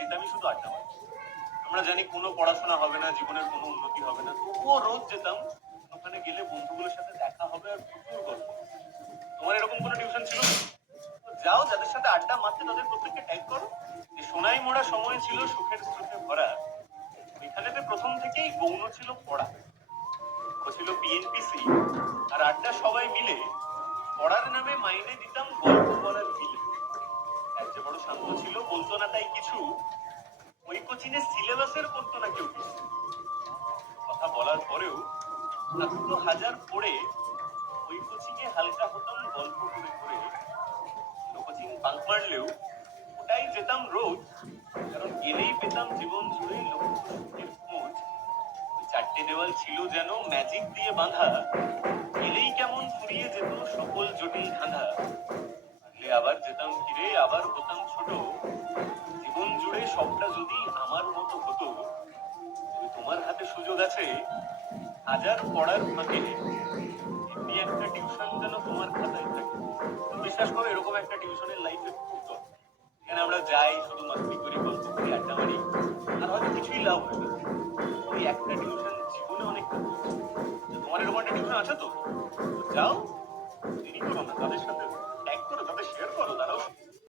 যেতামই শুধু আড্ডা মারতে। আমরা জানি কোনো পড়াশোনা হবে না, জীবনের কোনো উন্নতি হবে না, তবুও রোজ যেতাম। ওখানে গেলে বন্ধুগুলোর সাথে দেখা হবে আর প্রচুর গল্প। তোমার এরকম কোনো টিউশন ছিল? যাও, যাদের সাথে আড্ডা মারতে তাদের প্রত্যেককে ট্যাগ করো। যে সোনাই মোড়া সময় ছিল সুখের স্রোতে ভরা, এখানেতে প্রথম থেকেই গৌণ ছিল পড়া। ছিল বিএনপিসি আর আড্ডা সবাই মিলে পড়ার নামে মাইনে দিতাম গল্প বলার মিলে। এক যে বড় শান্ত ছিল, বলতো না তাই কিছু, ওই কোচিংয়ের সিলেবাসের করতো না কেউ কিছু। কথা বলার পরেও থাকতো হাজার পড়ে, ওই কোচিংয়ে হালকা হতাম গল্প করে করে। কোচিং বাঙ্ক মারলেও ওটাই যেতাম রোজ, কারণ গেলেই পেতাম জীবন জুড়ে লক্ষ্য সুখের খোঁজ। চারটে দেওয়াল ছিল যেন ম্যাজিক দিয়ে বাঁধা, গেলেই কেমন ফুরিয়ে যেত সকল জটিল ধাঁধা। পারলে আবার যেতাম ফিরে, আবার হতাম ছোট, জীবন জুড়ে সবটা যদি আমার মতো হতো। তোমার হাতে সুযোগ আছে হাজার পড়ার ফাঁকে এমনি একটা টিউশন যেন তোমার খাতায় থাকে। বিশ্বাস করো, এরকম একটা টিউশনের লাইফে খুব দরকার। এখানে আমরা যাই, শুধু মাস্তি করি, গল্প করি, আড্ডা মারি, আর হয়তো কিছুই লাভ হয় না। ওই একটা টিউশন জীবনে অনেক কাজ। তোমার এরকম একটা টিউশন আছে তো? যাও, দেরি করো না, তাদের সাথে